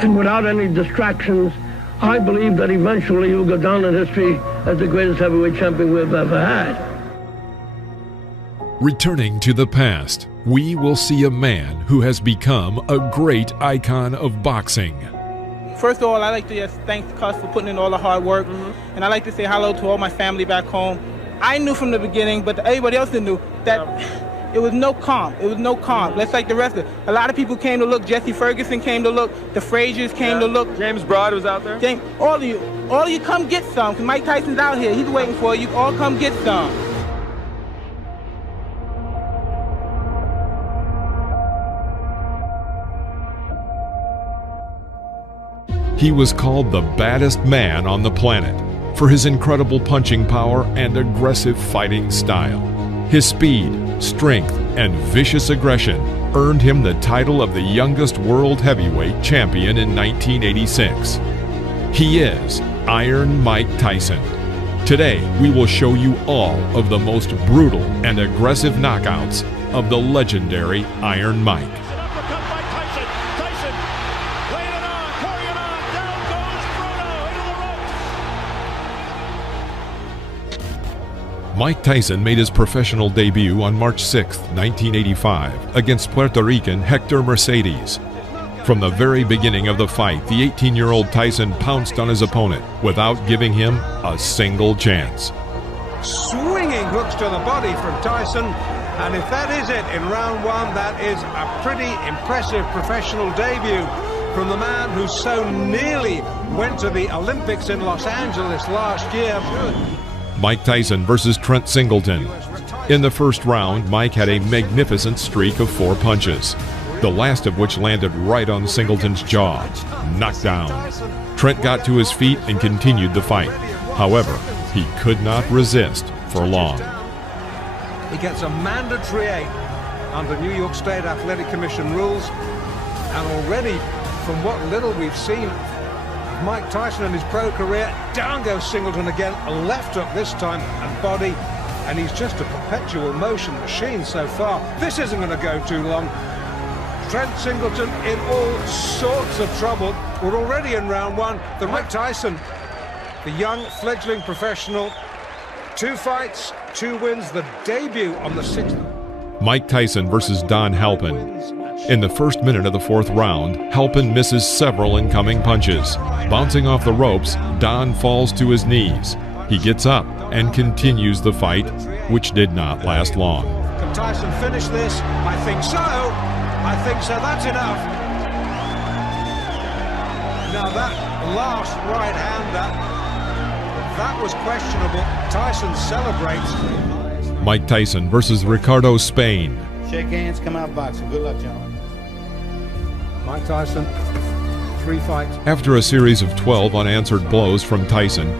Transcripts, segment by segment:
and without any distractions, I believe that eventually he'll go down in history as the greatest heavyweight champion we've ever had. Returning to the past, we will see a man who has become a great icon of boxing. First of all, I'd like to just thank Cus for putting in all the hard work, and I'd like to say hello to all my family back home. I knew from the beginning, but everybody else knew, that it was no calm. It was no calm. Let's like the rest of it. A lot of people came to look. Jesse Ferguson came to look. The Fraziers came to look. James Broad was out there. All of you come get some, because Mike Tyson's out here. He's waiting for you. All come get some. He was called the baddest man on the planet for his incredible punching power and aggressive fighting style. His speed, strength, and vicious aggression earned him the title of the youngest world heavyweight champion in 1986. He is Iron Mike Tyson. Today, we will show you all of the most brutal and aggressive knockouts of the legendary Iron Mike. Mike Tyson made his professional debut on March 6, 1985, against Puerto Rican Hector Mercedes. From the very beginning of the fight, the 18-year-old Tyson pounced on his opponent without giving him a single chance. Swinging hooks to the body from Tyson, and if that is it in round one, that is a pretty impressive professional debut from the man who so nearly went to the Olympics in Los Angeles last year. Mike Tyson versus Trent Singleton. In the first round, Mike had a magnificent streak of 4 punches, the last of which landed right on Singleton's jaw. Knocked down. Trent got to his feet and continued the fight. However, he could not resist for long. He gets a mandatory 8 under New York State Athletic Commission rules, and already, from what little we've seen Mike Tyson in his pro career, down goes Singleton again, left hook this time, and body, and he's just a perpetual motion machine so far. This isn't going to go too long. Trent Singleton in all sorts of trouble. We're already in round one. The Mike Tyson, the young fledgling professional, 2 fights, 2 wins, the debut on the 6th. Mike Tyson versus Don Halpin. In the first minute of the 4th round, Halpin misses several incoming punches. Bouncing off the ropes, Don falls to his knees. He gets up and continues the fight, which did not last long. Can Tyson finish this? I think so. I think so. That's enough. Now that last right hander, that was questionable. Tyson celebrates. Mike Tyson versus Ricardo Spain. Shake hands, come out boxing. Good luck, gentlemen. Mike Tyson, 3 fights. After a series of 12 unanswered blows from Tyson,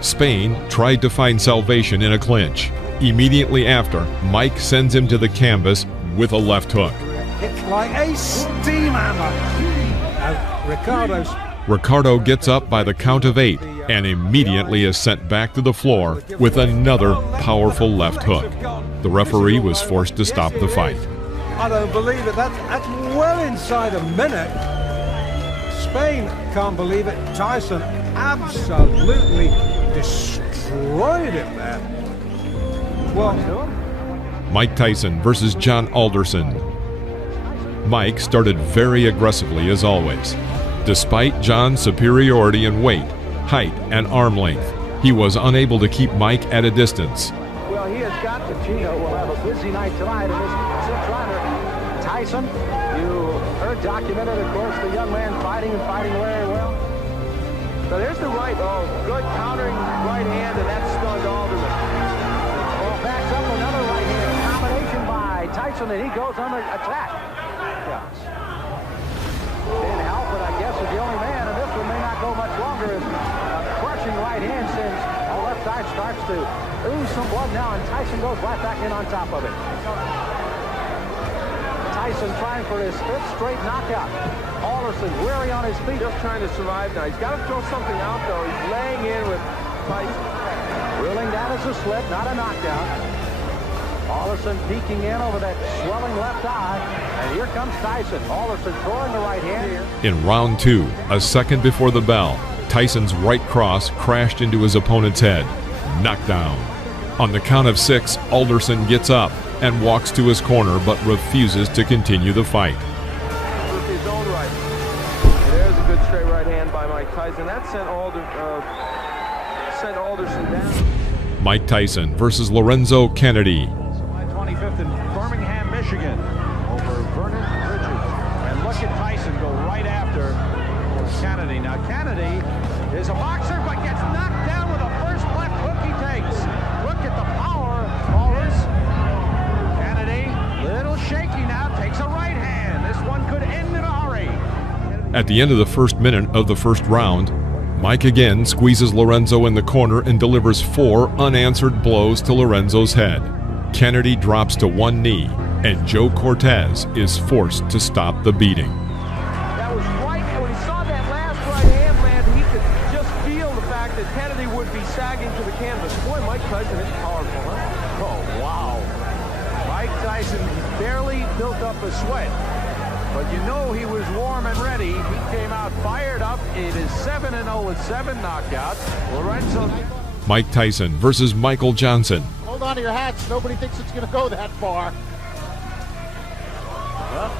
Spain tried to find salvation in a clinch. Immediately after, Mike sends him to the canvas with a left hook. It's like a steam hammer. Ricardo gets up by the count of 8 and immediately is sent back to the floor with another powerful left hook. The referee was forced to stop the fight. I don't believe it. That's well inside a minute. Spain can't believe it. Tyson absolutely destroyed him there. Well, Mike Tyson versus John Alderson. Mike started very aggressively as always. Despite John's superiority in weight, height, and arm length, he was unable to keep Mike at a distance. Well, he has got to. Gino will have a busy night tonight in this 6th rounder. Tyson, you heard documented, of course, the young man fighting and fighting very well. So there's the right, good countering right hand, and that stunned Alderman. Well, backs up another right hand, combination by Tyson, and he goes on the attack. Dan Halpin, I guess, is the only man, and this one may not go much longer as a crushing right hand sends the left side starts to ooze some blood now, and Tyson goes right back in on top of it. Tyson trying for his 5th straight knockout. Alderson weary on his feet. Just trying to survive now. He's got to throw something out, though. He's laying in with Tyson. Ruling that as a slip, not a knockdown. Alderson peeking in over that swelling left eye. And here comes Tyson. Alderson throwing the right hand here. In round 2, a second before the bell, Tyson's right cross crashed into his opponent's head. Knockdown. On the count of 6, Alderson gets up and walks to his corner but refuses to continue the fight. With his own right. There's a good straight right hand by Mike Tyson. That sent Alderson down. Mike Tyson versus Lorenzo Kennedy. July 25th in Birmingham, Michigan, over Vernon Richards. And look at Tyson go right after Kennedy. Now Kennedy is a boxer but gets knocked down with the first left hook he takes. Look at the power, Ballers. Kennedy, little shaky now, takes a right hand. This one could end in a hurry. At the end of the first minute of the first round, Mike again squeezes Lorenzo in the corner and delivers 4 unanswered blows to Lorenzo's head. Kennedy drops to one knee, and Joe Cortez is forced to stop the beating. That was right, and when he saw that last right hand land, he could just feel the fact that Kennedy would be sagging to the canvas. Boy, Mike Tyson is powerful, huh? Oh, wow. Mike Tyson barely built up a sweat. But you know he was warm and ready. He came out fired up. It is 7-0 with 7 knockouts. Lorenzo. Mike Tyson versus Michael Johnson. Hold on to your hats. Nobody thinks it's going to go that far.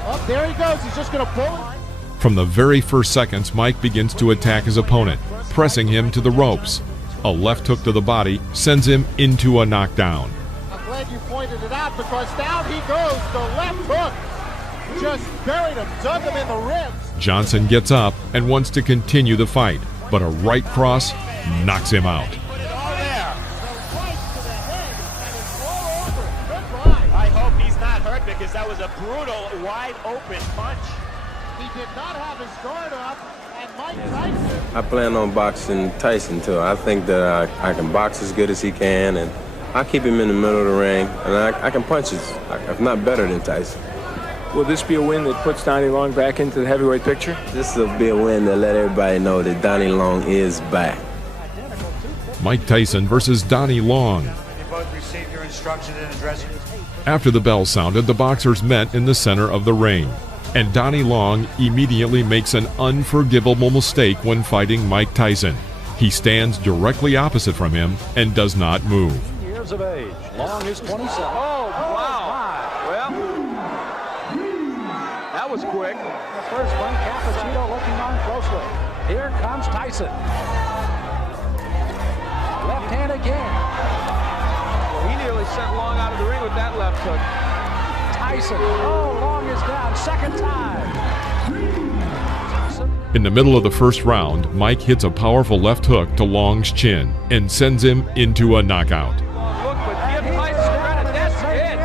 Oh, there he goes. He's just going to pull it. From the very first seconds, Mike begins to attack his opponent, pressing him to the ropes. A left hook to the body sends him into a knockdown. I'm glad you pointed it out because down he goes. The left hook just buried him, dug him in the ribs. Johnson gets up and wants to continue the fight, but a right cross knocks him out. I hope he's not hurt because that was a brutal, wide-open punch. He did not have his guard up, and Mike Tyson. I plan on boxing Tyson, too. I think that I can box as good as he can, and I keep him in the middle of the ring, and I can punch if not better than Tyson. Will this be a win that puts Donnie Long back into the heavyweight picture? This will be a win to let everybody know that Donnie Long is back. Mike Tyson versus Donnie Long. You both received your instructions in the dressing room. After the bell sounded, the boxers met in the center of the ring, and Donnie Long immediately makes an unforgivable mistake when fighting Mike Tyson. He stands directly opposite from him and does not move. Years of age. Long is 27. Oh, wow. Well, that was quick. The first one, Cappuccino looking on closely. Here comes Tyson. Left hand again. Well, he nearly sent Long out of the ring with that left hook. Tyson. Oh, Long is down. Second time. In the middle of the first round, Mike hits a powerful left hook to Long's chin and sends him into a knockout. Look, but give Tyson credit. That's it.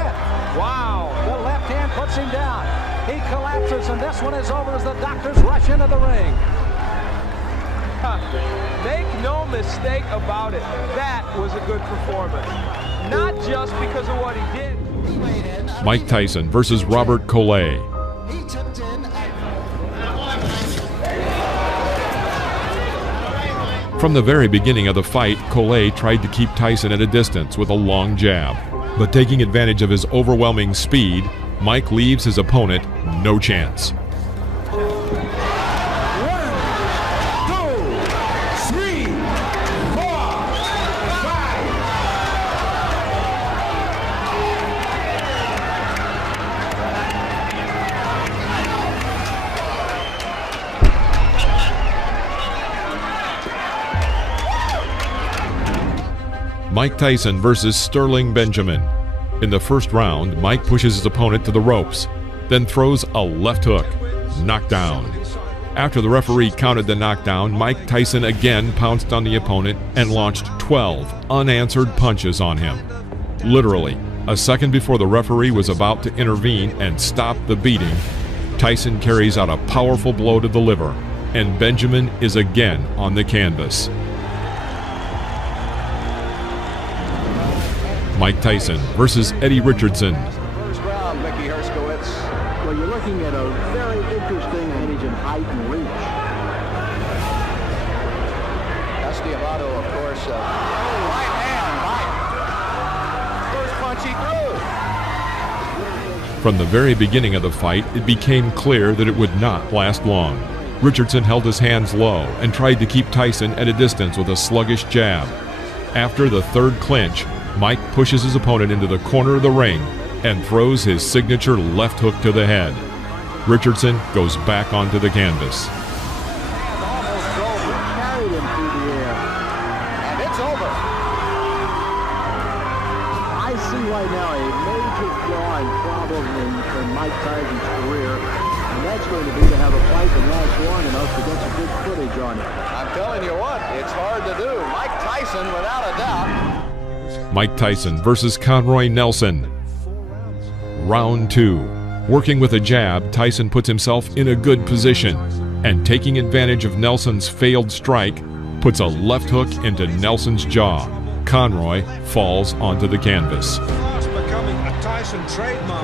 Wow. The left hand puts him down. He collapses, and this one is over as the doctors rush into the ring. Make no mistake about it. That was a good performance. Not just because of what he did. Mike Tyson versus Robert Collet. From the very beginning of the fight, Collet tried to keep Tyson at a distance with a long jab. But taking advantage of his overwhelming speed, Mike leaves his opponent no chance. Mike Tyson versus Sterling Benjamin. In the first round, Mike pushes his opponent to the ropes, then throws a left hook. Knockdown. After the referee counted the knockdown, Mike Tyson again pounced on the opponent and launched 12 unanswered punches on him. Literally, a second before the referee was about to intervene and stop the beating, Tyson carries out a powerful blow to the liver, and Benjamin is again on the canvas. Mike Tyson versus Eddie Richardson. First round, Mickey Herskowitz. Well, you're looking at a very interesting age and height and reach. Estiamato, of course. Right hand, Mike. First punch he threw. From the very beginning of the fight, it became clear that it would not last long. Richardson held his hands low and tried to keep Tyson at a distance with a sluggish jab. After the third clinch, Mike pushes his opponent into the corner of the ring and throws his signature left hook to the head. Richardson goes back onto the canvas. Carried him through the air. And it's over. I see right now a major flaw and problem in Mike Tyson's career, and that's going to be to have a fight that lasts long enough to get some good footage on it. I'm telling you what, it's hard to do. Mike Tyson, without a doubt. Mike Tyson versus Conroy Nelson. Round 2. Working with a jab, Tyson puts himself in a good position, and taking advantage of Nelson's failed strike, puts a left hook into Nelson's jaw. Conroy falls onto the canvas. Fast becoming a Tyson trademark.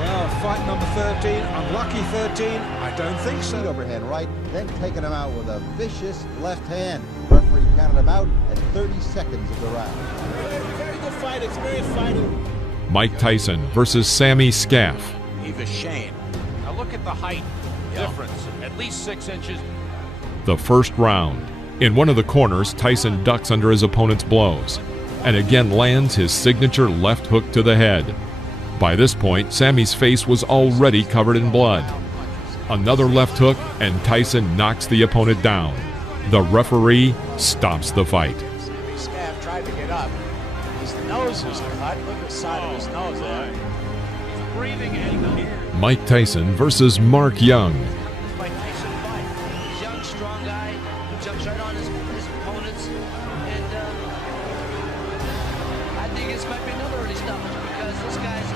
Well, fight number 13, unlucky 13, I don't think so. Overhand right, then taking him out with a vicious left hand. Referee counted him out at 30 seconds of the round. Very good fight, experienced fighter. Mike Tyson versus Sammy Scaff. Eva Shane. Now look at the height difference, at least 6 inches. The first round. In one of the corners, Tyson ducks under his opponent's blows and again lands his signature left hook to the head. By this point, Sammy's face was already covered in blood. Another left hook and Tyson knocks the opponent down. The referee stops the fight. Sammy Scaff tried to get up. His nose was cut. Look at the side of his nose there. He's breathing angle. Mike Tyson versus Mark Young. Mike Tyson fight. He's a young, strong guy who jumps right on his opponents. And I think this might be another early stoppage because this guy's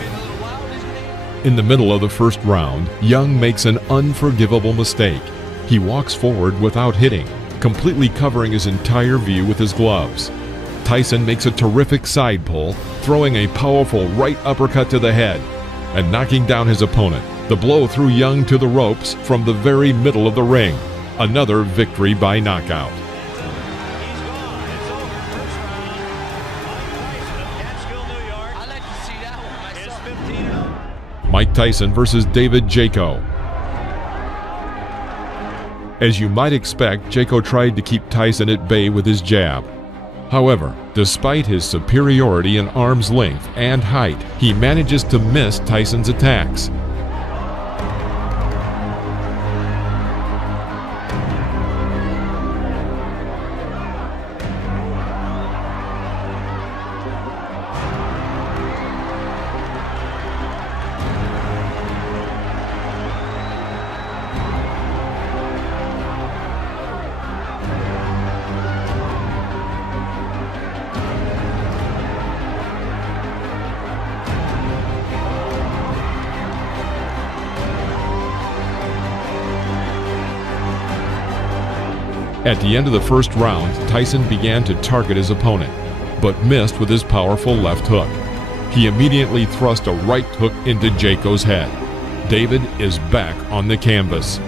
been a little wild, isn't he? In the middle of the first round, Young makes an unforgivable mistake. He walks forward without hitting, completely covering his entire view with his gloves. Tyson makes a terrific side pull, throwing a powerful right uppercut to the head and knocking down his opponent. The blow threw Young to the ropes from the very middle of the ring. Another victory by knockout. Mike Tyson versus David Jaco. As you might expect, Jaco tried to keep Tyson at bay with his jab. However, despite his superiority in arm's length and height, he manages to miss Tyson's attacks. At the end of the first round, Tyson began to target his opponent, but missed with his powerful left hook. He immediately thrust a right hook into Jaco's head. David is back on the canvas.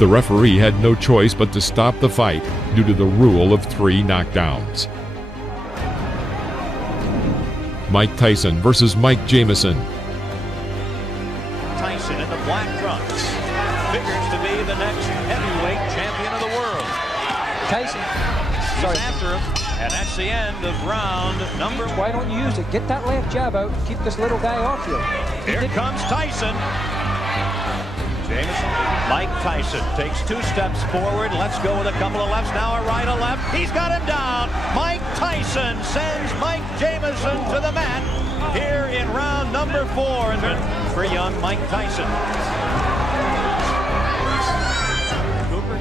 The referee had no choice but to stop the fight due to the rule of 3 knockdowns. Mike Tyson versus Mike Jamison. Tyson in the black trunks figures to be the next heavyweight champion of the world. Tyson. He's after him, and that's the end of round number 1. Why don't you use it? Get that left jab out. Keep this little guy off you. Here comes Tyson. Jamison. Mike Tyson takes 2 steps forward. Let's go with a couple of lefts. Now a right, a left. He's got him down. Mike Tyson sends Mike Jamison to the mat here in round number 4 for young Mike Tyson.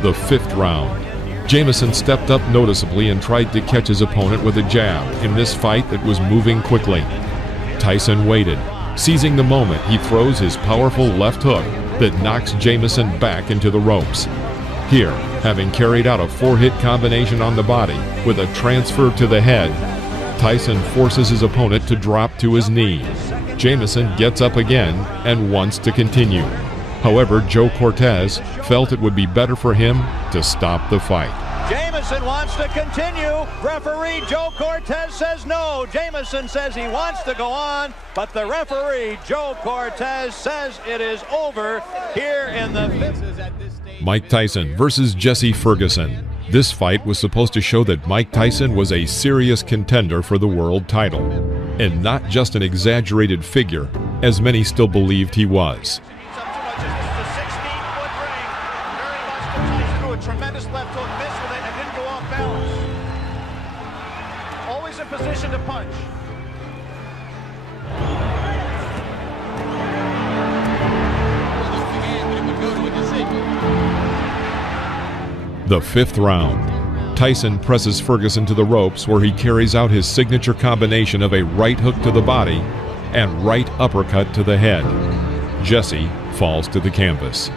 The 5th round. Jamison stepped up noticeably and tried to catch his opponent with a jab in this fight that was moving quickly. Tyson waited. Seizing the moment, he throws his powerful left hook that knocks Jamison back into the ropes. Here, having carried out a 4-hit combination on the body with a transfer to the head, Tyson forces his opponent to drop to his knee. Jamison gets up again and wants to continue. However, Joe Cortez felt it would be better for him to stop the fight. Jamison Tyson wants to continue. Referee Joe Cortez says no. Jamison says he wants to go on, but the referee Joe Cortez says it is over here in the fifth. Mike Tyson versus Jesse Ferguson. This fight was supposed to show that Mike Tyson was a serious contender for the world title, and not just an exaggerated figure, as many still believed he was. Tremendous left hook, missed with it, and didn't go off balance. Always in position to punch. The fifth round. Tyson presses Ferguson to the ropes, where he carries out his signature combination of a right hook to the body and right uppercut to the head. Jesse falls to the canvas.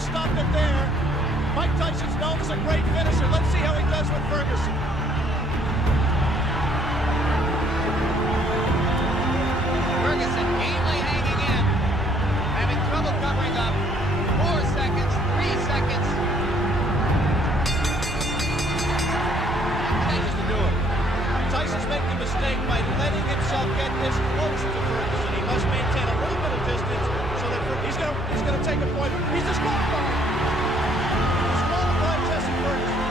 Stopped it there. Mike Tyson's known as a great finisher. Let's see how he does with Ferguson. Ferguson gamely hanging in, having trouble covering up. 4 seconds, 3 seconds. Changes to do it. Tyson's making a mistake by letting himself get this close to Ferguson. He must maintain a little bit of distance so that he's going to take a point. He's disqualified. Disqualified Jesse Ferguson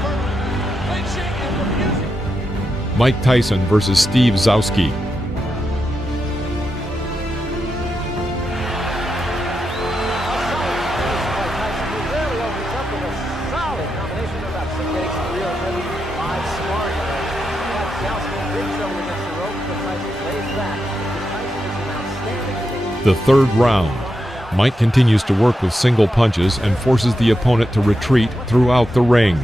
for clinching and refusing. Mike Tyson versus Steve Zowski. The third round. Mike continues to work with single punches and forces the opponent to retreat throughout the ring.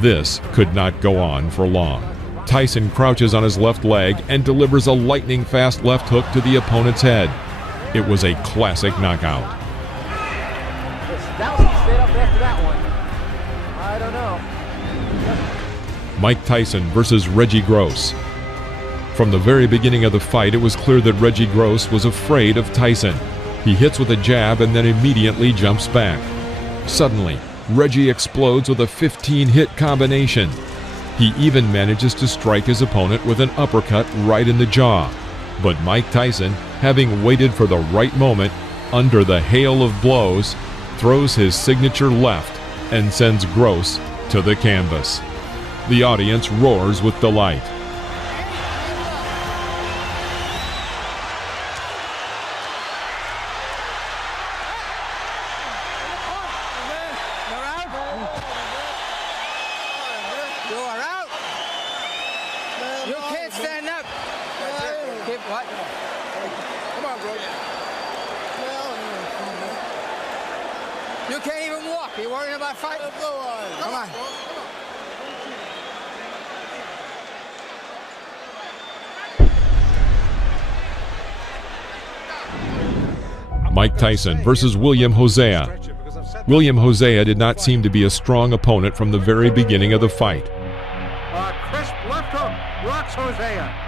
This could not go on for long. Tyson crouches on his left leg and delivers a lightning-fast left hook to the opponent's head. It was a classic knockout. Dowsey stayed up after that one. I don't know. Mike Tyson versus Reggie Gross. From the very beginning of the fight, it was clear that Reggie Gross was afraid of Tyson. He hits with a jab and then immediately jumps back. Suddenly, Reggie explodes with a 15-hit combination. He even manages to strike his opponent with an uppercut right in the jaw. But Mike Tyson, having waited for the right moment, under the hail of blows, throws his signature left and sends Gross to the canvas. The audience roars with delight. You can't stand up. What? Come on, bro. You can't even walk. Are you worrying about fighting? Come on. Mike Tyson versus William Hosea. William Hosea did not seem to be a strong opponent from the very beginning of the fight. Crisp left hook rocks Hosea.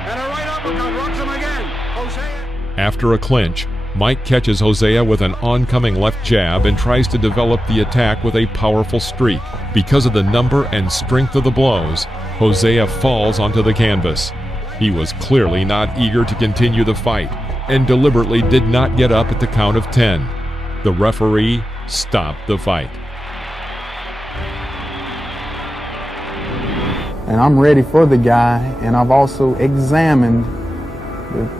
And a right uppercut rocks him again. Hosea. After a clinch, Mike catches Hosea with an oncoming left jab and tries to develop the attack with a powerful streak. Because of the number and strength of the blows, Hosea falls onto the canvas. He was clearly not eager to continue the fight and deliberately did not get up at the count of 10. The referee stopped the fight. And I'm ready for the guy, and I've also examined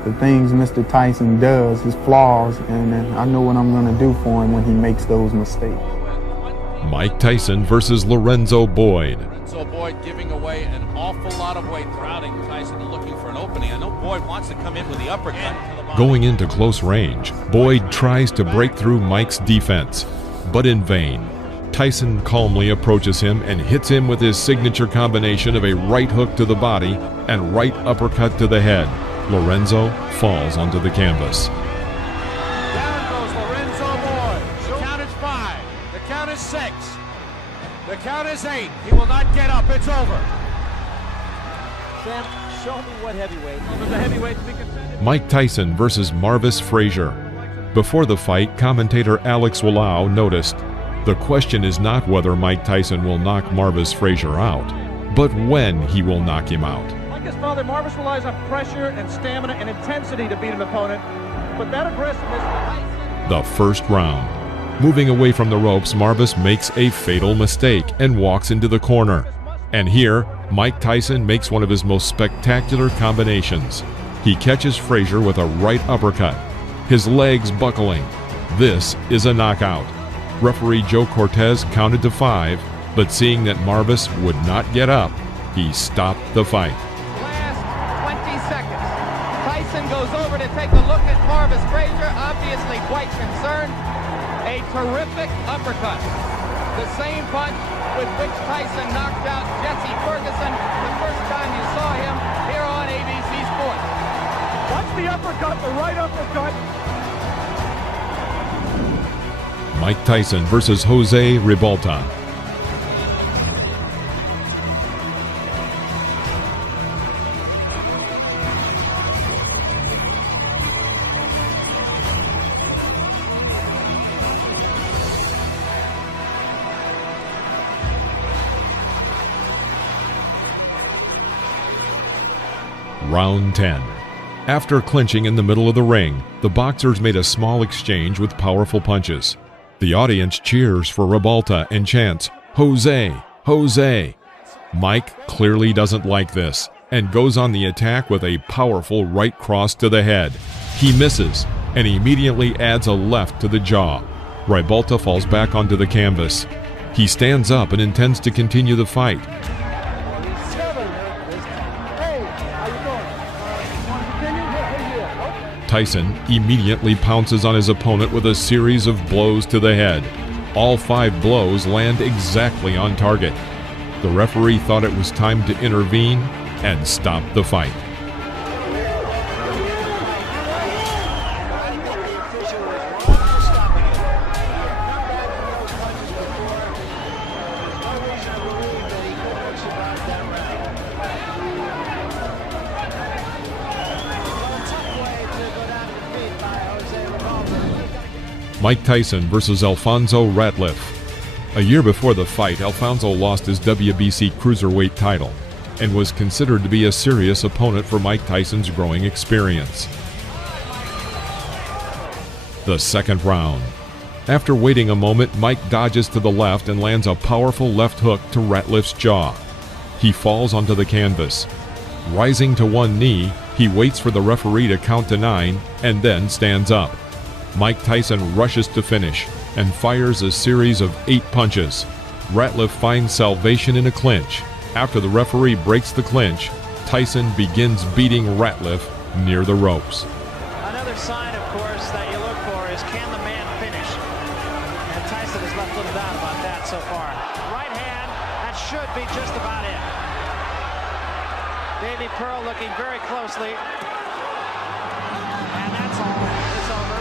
the things Mr. Tyson does, his flaws, and I know what I'm going to do for him when he makes those mistakes. Mike Tyson versus Lorenzo Boyd. Lorenzo Boyd giving away an awful lot of weight, crowding Tyson looking for an opening. I know Boyd wants to come in with the uppercut. Going into close range, Boyd tries to break through Mike's defense, but in vain. Tyson calmly approaches him and hits him with his signature combination of a right hook to the body and right uppercut to the head. Lorenzo falls onto the canvas. Down goes Lorenzo Boyd. 6. The count is 8. He will not get up. It's over. Sam, show me what heavyweight. The heavyweight to be contended. Mike Tyson versus Marvis Frazier. Before the fight, commentator Alex Wallau noticed, "The question is not whether Mike Tyson will knock Marvis Frazier out, but when he will knock him out." Like his father, Marvis relies on pressure and stamina and intensity to beat an opponent, but that aggressiveness... The first round. Moving away from the ropes, Marvis makes a fatal mistake and walks into the corner. And here, Mike Tyson makes one of his most spectacular combinations. He catches Frazier with a right uppercut, his legs buckling. This is a knockout. Referee Joe Cortez counted to 5, but seeing that Marvis would not get up, he stopped the fight. Last 20 seconds. Tyson goes over to take a look at Marvis Frazier, obviously quite concerned. A terrific uppercut. The same punch with which Tyson knocked out Jesse Ferguson the first time you saw him here on ABC Sports. Watch the uppercut, the right uppercut. Mike Tyson versus Jose Ribalta. Round 10. After clinching in the middle of the ring, the boxers made a small exchange with powerful punches. The audience cheers for Ribalta and chants, "Jose, Jose." Mike clearly doesn't like this and goes on the attack with a powerful right cross to the head. He misses and immediately adds a left to the jaw. Ribalta falls back onto the canvas. He stands up and intends to continue the fight. Tyson immediately pounces on his opponent with a series of blows to the head. All 5 blows land exactly on target. The referee thought it was time to intervene and stop the fight. Mike Tyson versus Alfonso Ratliff. A year before the fight, Alfonso lost his WBC Cruiserweight title and was considered to be a serious opponent for Mike Tyson's growing experience. The second round. After waiting a moment, Mike dodges to the left and lands a powerful left hook to Ratliff's jaw. He falls onto the canvas. Rising to one knee, he waits for the referee to count to 9 and then stands up. Mike Tyson rushes to finish and fires a series of 8 punches. Ratliff finds salvation in a clinch. After the referee breaks the clinch, Tyson begins beating Ratliff near the ropes. Another sign, of course, that you look for is, can the man finish? And Tyson has left little doubt about that so far. Right hand, that should be just about it. Davey Pearl looking very closely. And that's all. It's over.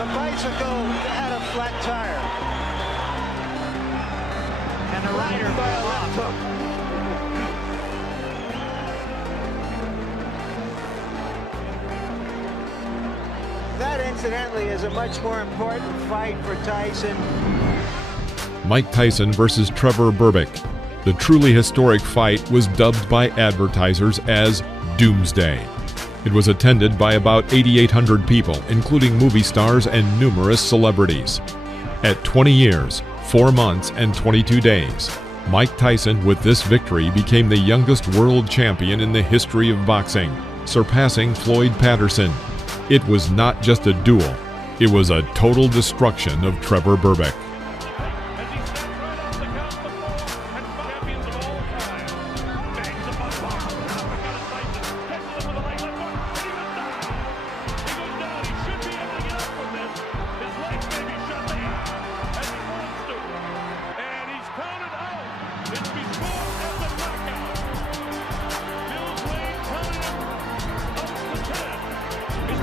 The bicycle had a flat tire. And the rider by a left hook. That, incidentally, is a much more important fight for Tyson. Mike Tyson versus Trevor Berbick. The truly historic fight was dubbed by advertisers as Doomsday. It was attended by about 8,800 people, including movie stars and numerous celebrities. At 20 years, 4 months, and 22 days, Mike Tyson, with this victory, became the youngest world champion in the history of boxing, surpassing Floyd Patterson. It was not just a duel, it was a total destruction of Trevor Berbick.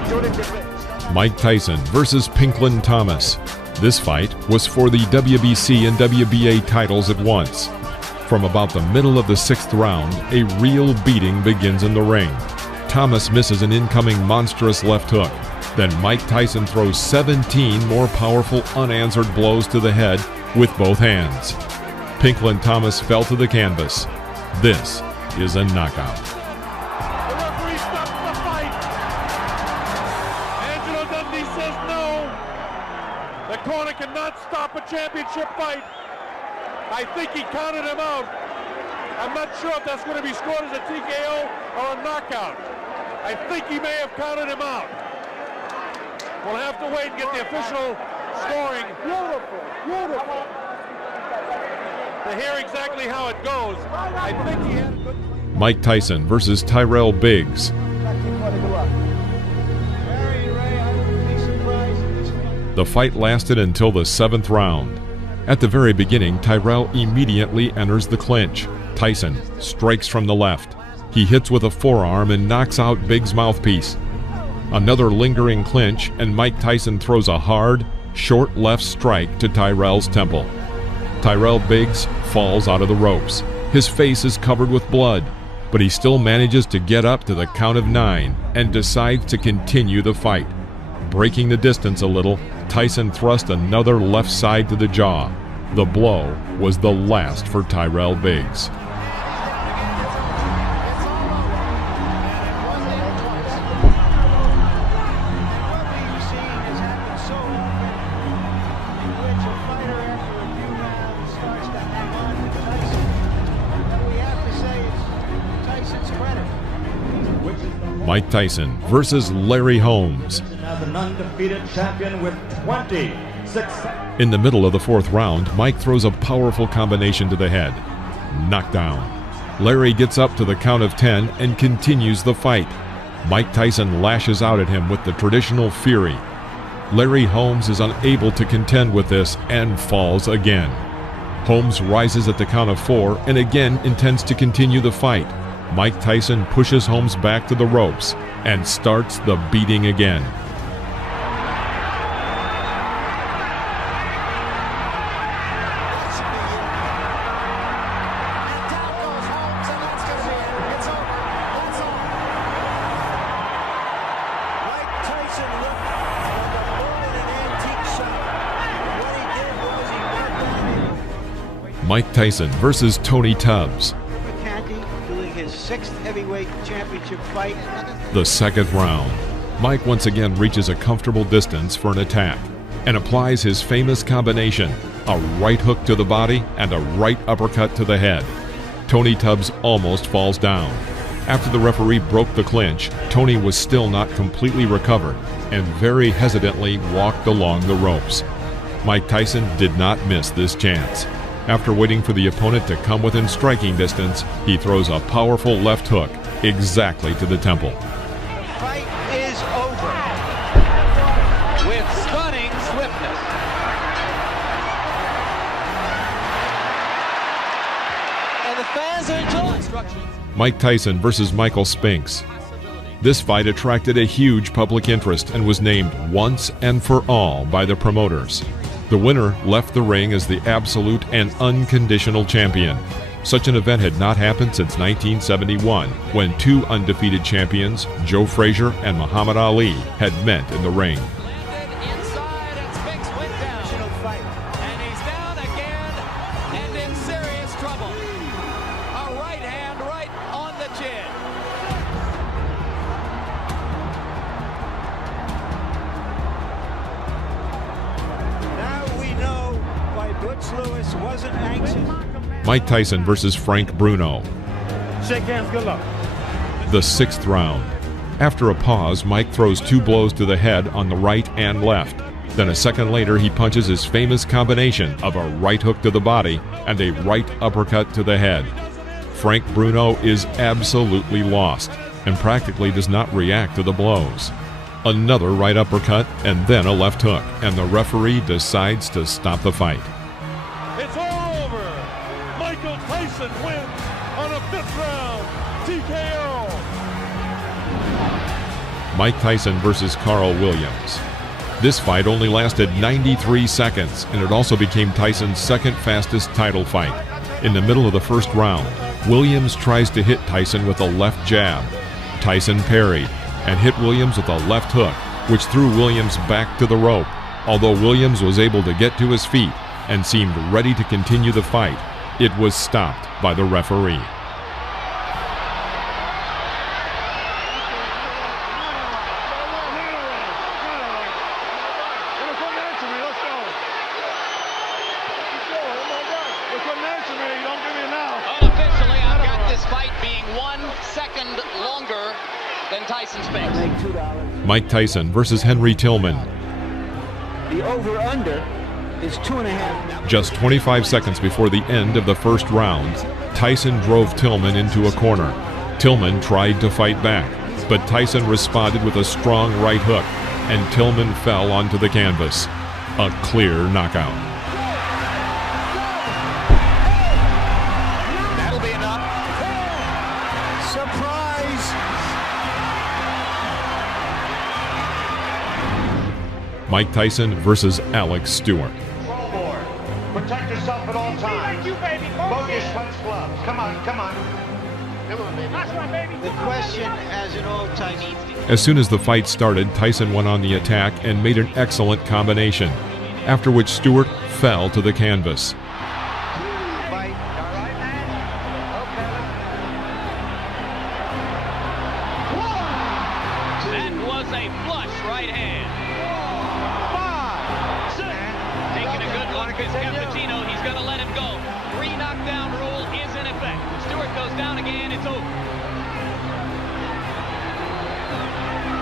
Doing it different. Mike Tyson versus Pinklin Thomas. This fight was for the WBC and WBA titles at once. From about the middle of the 6th round, a real beating begins in the ring. Thomas misses an incoming monstrous left hook. Then Mike Tyson throws 17 more powerful unanswered blows to the head with both hands. Pinklin Thomas fell to the canvas. This is a knockout. The referee stops the fight. Angelo Dundee says no. The corner cannot stop a championship fight. I think he counted him out. I'm not sure if that's going to be scored as a TKO or a knockout. I think he may have counted him out. We'll have to wait and get the official scoring. Beautiful. To hear exactly how it goes. I think he had a good... Mike Tyson versus Tyrell Biggs. The fight lasted until the 7th round. At the very beginning, Tyrell immediately enters the clinch. Tyson strikes from the left. He hits with a forearm and knocks out Biggs' mouthpiece. Another lingering clinch, and Mike Tyson throws a hard, short left strike to Tyrell's temple. Tyrell Biggs falls out of the ropes. His face is covered with blood, but he still manages to get up to the count of 9 and decides to continue the fight. Breaking the distance a little, Tyson thrust another left side to the jaw. The blow was the last for Tyrell Biggs. Mike Tyson versus Larry Holmes. An undefeated champion with 26. In the middle of the 4th round, Mike throws a powerful combination to the head. Knockdown. Larry gets up to the count of 10 and continues the fight. Mike Tyson lashes out at him with the traditional fury. Larry Holmes is unable to contend with this and falls again. Holmes rises at the count of 4 and again intends to continue the fight. Mike Tyson pushes Holmes back to the ropes and starts the beating again. Mike Tyson versus Tony Tubbs. His 6th heavyweight championship fight. The 2nd round. Mike once again reaches a comfortable distance for an attack and applies his famous combination, a right hook to the body and a right uppercut to the head. Tony Tubbs almost falls down. After the referee broke the clinch, Tony was still not completely recovered and very hesitantly walked along the ropes. Mike Tyson did not miss this chance. After waiting for the opponent to come within striking distance, he throws a powerful left hook exactly to the temple. The fight is over with stunning swiftness. And the fans are enjoying. Mike Tyson versus Michael Spinks. This fight attracted a huge public interest and was named once and for all by the promoters. The winner left the ring as the absolute and unconditional champion. Such an event had not happened since 1971, when 2 undefeated champions, Joe Frazier and Muhammad Ali, had met in the ring. Mike Tyson versus Frank Bruno. Shake hands, good luck. The 6th round. After a pause, Mike throws 2 blows to the head on the right and left. Then a second later, he punches his famous combination of a right hook to the body and a right uppercut to the head. Frank Bruno is absolutely lost and practically does not react to the blows. Another right uppercut and then a left hook, and the referee decides to stop the fight. It's all over. Michael Tyson wins on a 5th round TKO. Mike Tyson versus Carl Williams. This fight only lasted 93 seconds, and it also became Tyson's second fastest title fight. In the middle of the first round, Williams tries to hit Tyson with a left jab. Tyson parried and hit Williams with a left hook, which threw Williams back to the rope, although Williams was able to get to his feet and seemed ready to continue the fight. It was stopped by the referee. Unofficially, I've got this fight being 1 second longer than Tyson's pace. Mike Tyson versus Henry Tillman. The over-under is 2.5. Just 25 seconds before the end of the first round, Tyson drove Tillman into a corner. Tillman tried to fight back, but Tyson responded with a strong right hook, and Tillman fell onto the canvas. A clear knockout. That'll be enough. Surprise! Mike Tyson versus Alex Stewart. Protect yourself at all times. Focus, punch gloves. Come on, come on. Come on, baby. The question, as in old Tyson. As soon as the fight started, Tyson went on the attack and made an excellent combination, after which Stewart fell to the canvas. That was a flush right hand. 5, 6. Taking a good look at Cappuccino. He's going to let him go. 3 knockdown rule is in effect. When Stewart goes down again, it's over.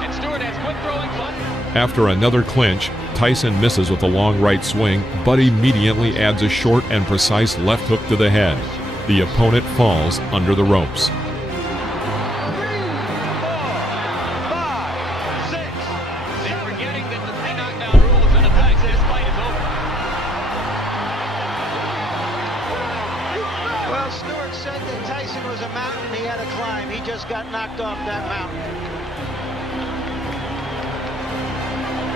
And Stewart has quick throwing punch. After another clinch, Tyson misses with a long right swing, but immediately adds a short and precise left hook to the head. The opponent falls under the ropes. 3, 4, 5, 6. They're forgetting that the 3 knockdown rule is in effect. This fight is over. Well, Stewart said that Tyson was a mountain he had to climb. He just got knocked off that mountain.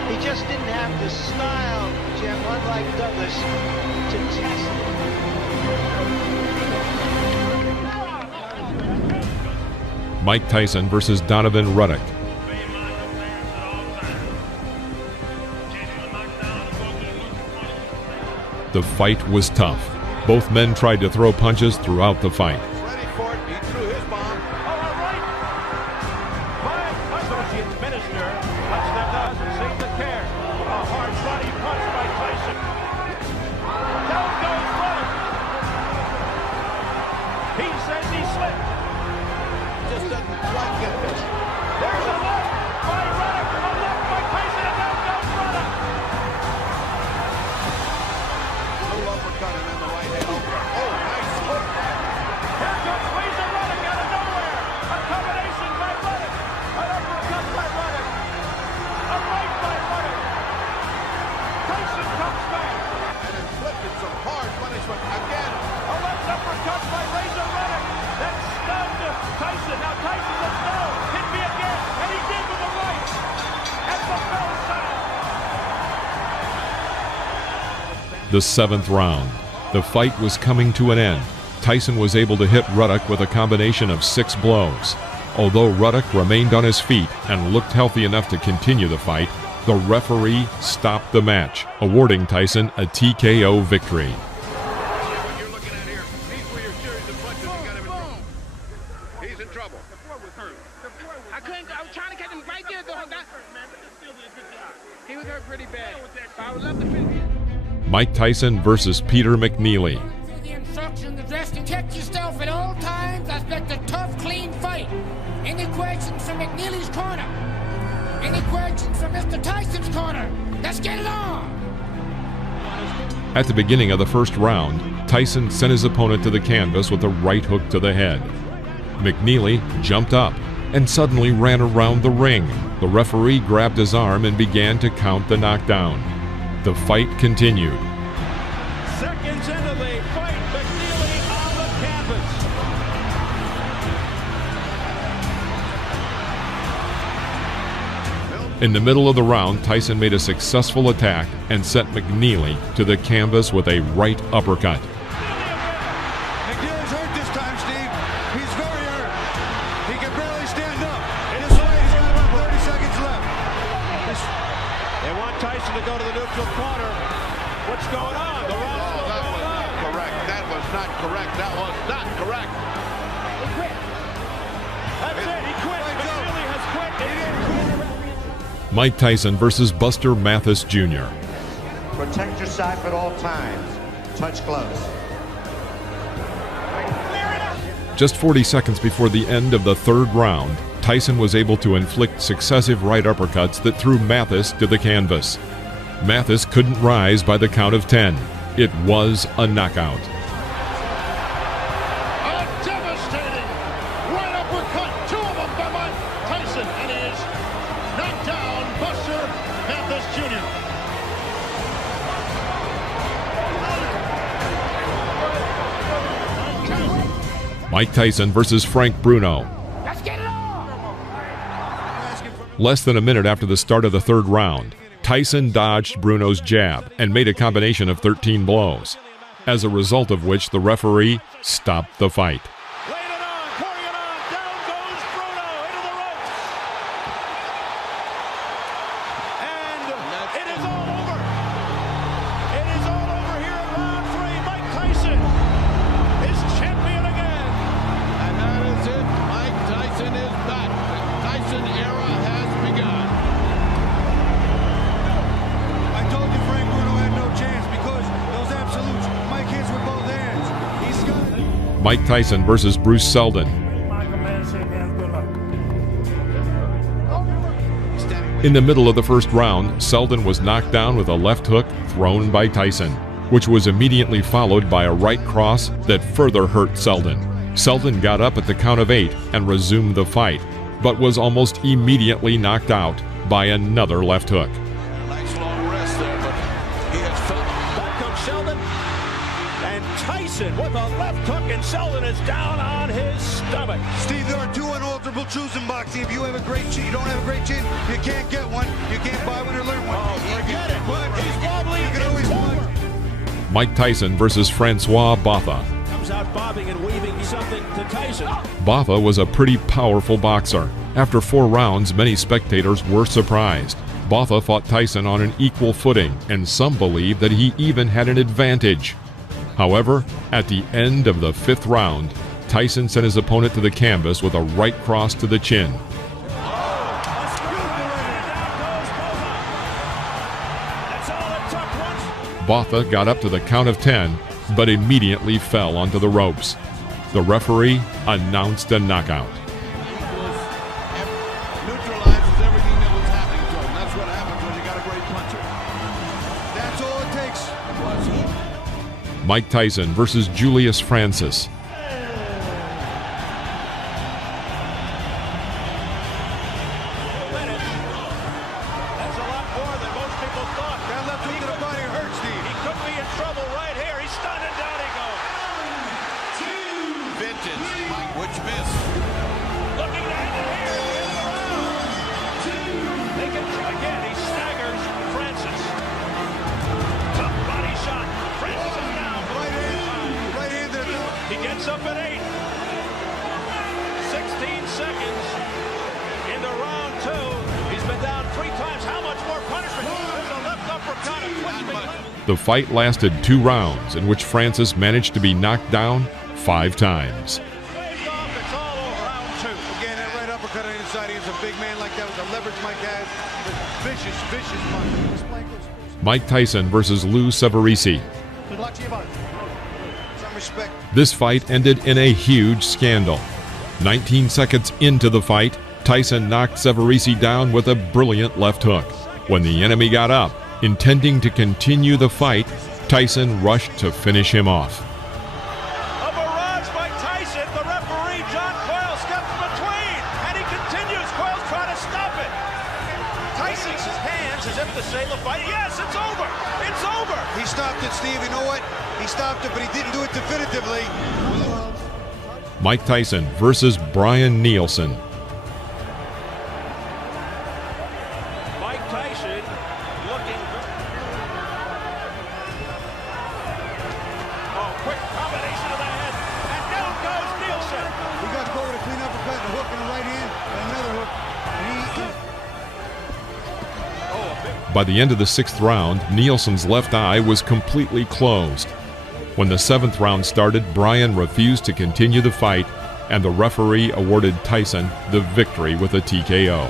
He just didn't have the style, Jim, unlike Douglas, to test it. Mike Tyson versus Donovan Ruddock. The fight was tough. Both men tried to throw punches throughout the fight. Ready for it. He threw his bomb. All right. My associate minister touched that doesn't seem to care. A hard body punch by Tyson. Down goes Ruddock. He says he slipped. Just doesn't quite get this. There's a left by Ruddock. A left by Tyson, and down goes Ruddock. Little uppercut and then the right hand. Oh, nice hook. Here comes Razor Ruddock out of nowhere. A combination by Ruddock. An uppercut by Ruddock. A right by Ruddock. Tyson comes back. And inflicted some hard punishment again. A left uppercut by Razor Ruddock. That stunned Tyson. Now Tyson says no. Hit me again. And he did with the right. At the bell sound. The 7th round. The fight was coming to an end. Tyson was able to hit Ruddock with a combination of 6 blows. Although Ruddock remained on his feet and looked healthy enough to continue the fight, the referee stopped the match, awarding Tyson a TKO victory. He's in trouble. I was trying to catch him right there, though. He was hurt pretty bad. I would love to finish. Mike Tyson versus Peter McNeely. The instructions addressed: protect yourself at all times. I expect a tough, clean fight. Any questions from McNeely's corner? Any questions from Mr. Tyson's corner? Let's get it on! At the beginning of the first round, Tyson sent his opponent to the canvas with a right hook to the head. McNeely jumped up and suddenly ran around the ring. The referee grabbed his arm and began to count the knockdown. The fight continued. Seconds into the fight, McNeely on the canvas. In the middle of the round, Tyson made a successful attack and sent McNeely to the canvas with a right uppercut. McNeely's hurt this time, Steve. He's very hurt. He can barely stand up. This fight has got about 30 seconds left. They want Tyson to go to the neutral corner. What's going on? The round's still going on. Correct. That was not correct. That was not correct. He quit. That's it. He quit. McNeely has quit. He didn't quit. Mike Tyson versus Buster Mathis Jr. Protect your side at all times. Touch gloves. Just 40 seconds before the end of the third round, Tyson was able to inflict successive right uppercuts that threw Mathis to the canvas. Mathis couldn't rise by the count of 10. It was a knockout. A devastating right uppercut. Two of them by Mike Tyson. And he is knocked down Buster Mathis Jr. Mike Tyson versus Frank Bruno. Less than a minute after the start of the third round, Tyson dodged Bruno's jab and made a combination of 13 blows, as a result of which the referee stopped the fight. Mike Tyson versus Bruce Seldon. In the middle of the first round, Seldon was knocked down with a left hook thrown by Tyson, which was immediately followed by a right cross that further hurt Seldon. Seldon got up at the count of 8 and resumed the fight, but was almost immediately knocked out by another left hook. Nice long rest there, but he has felt. Back comes Seldon, and Tyson with a left hook, and Seldon is down on his stomach. Steve, there are two unalterable truths in boxing. If you have a great chin, you don't have a great chin, you can't get one. You can't buy one or learn one. Oh, forget it. But He's wobbly. You can always punch. Mike Tyson versus Francois Botha. Comes out bobbing and weaving something to Tyson. Botha was a pretty powerful boxer. After 4 rounds, many spectators were surprised. Botha fought Tyson on an equal footing, and some believe that he even had an advantage. However, at the end of the 5th round, Tyson sent his opponent to the canvas with a right cross to the chin. Botha got up to the count of 10, but immediately fell onto the ropes. The referee announced a knockout. Neutralizes everything that was happening to him. That's what happens when you got a great puncher. That's all it takes. Mike Tyson versus Julius Francis. Up at 8. 16 seconds into round 2. He's been down 3 times. How much more punishment? There's a left uppercut. The fight lasted 2 rounds, in which Francis managed to be knocked down 5 times. It's all over round 2. Again, that right uppercut on the inside against a big man like that with the leverage Mike has. Vicious, vicious punch. Mike Tyson versus Lou Severisi. Good luck to you both. Some respect. This fight ended in a huge scandal. 19 seconds into the fight, Tyson knocked Severisi down with a brilliant left hook. When the enemy got up, intending to continue the fight, Tyson rushed to finish him off. A barrage by Tyson. The referee, John Coyle, steps between, and he continues. Coyle's trying to stop it. Tyson's hands as if to say the fight. Yes, it's over. It's over. He stopped it, Steve. You know what? He stopped it, but he didn't do it definitively. Mike Tyson versus Brian Nielsen. By the end of the 6th round, Nielsen's left eye was completely closed. When the 7th round started, Bryan refused to continue the fight, and the referee awarded Tyson the victory with a TKO.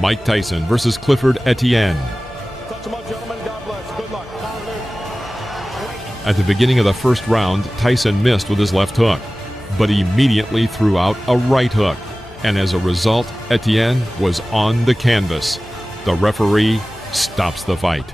Mike Tyson versus Clifford Etienne. At the beginning of the 1st round, Tyson missed with his left hook, but immediately threw out a right hook, and as a result, Etienne was on the canvas. The referee stops the fight.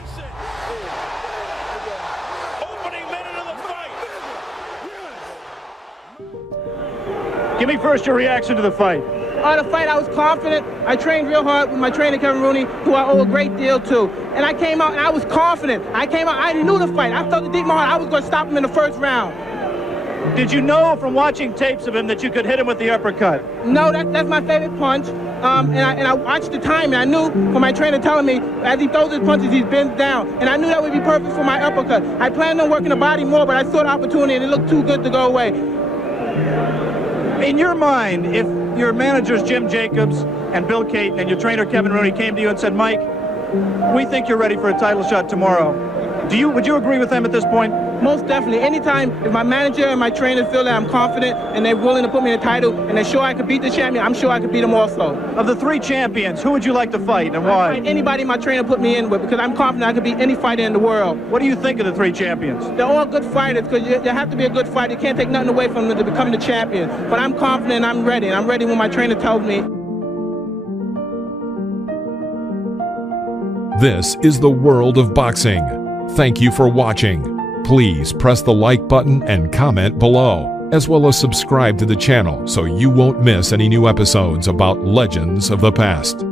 Give me first your reaction to the fight. The fight, I was confident. I trained real hard with my trainer, Kevin Rooney, who I owe a great deal to. And I came out and I was confident. I knew the fight. I felt it deep in my heart. I was going to stop him in the 1st round. Did you know from watching tapes of him that you could hit him with the uppercut? No, that's my favorite punch. And I watched the time, and I knew from my trainer telling me, as he throws his punches, he bends down. And I knew that would be perfect for my uppercut. I planned on working the body more, but I saw the opportunity, and it looked too good to go away. In your mind, if your managers Jim Jacobs and Bill Caton and your trainer Kevin Rooney came to you and said, Mike, we think you're ready for a title shot tomorrow, would you agree with them at this point? Most definitely. Anytime if my manager and my trainer feel that I'm confident and they're willing to put me in a title and they're sure I could beat the champion, I'm sure I could beat them also. Of the 3 champions, who would you like to fight and why? I'd fight anybody my trainer put me in with because I'm confident I could beat any fighter in the world. What do you think of the 3 champions? They're all good fighters because you have to be a good fighter. You can't take nothing away from them to become the champion. But I'm confident and I'm ready. And I'm ready when my trainer tells me. This is the world of boxing. Thank you for watching. Please press the like button and comment below, as well as subscribe to the channel so you won't miss any new episodes about legends of the past.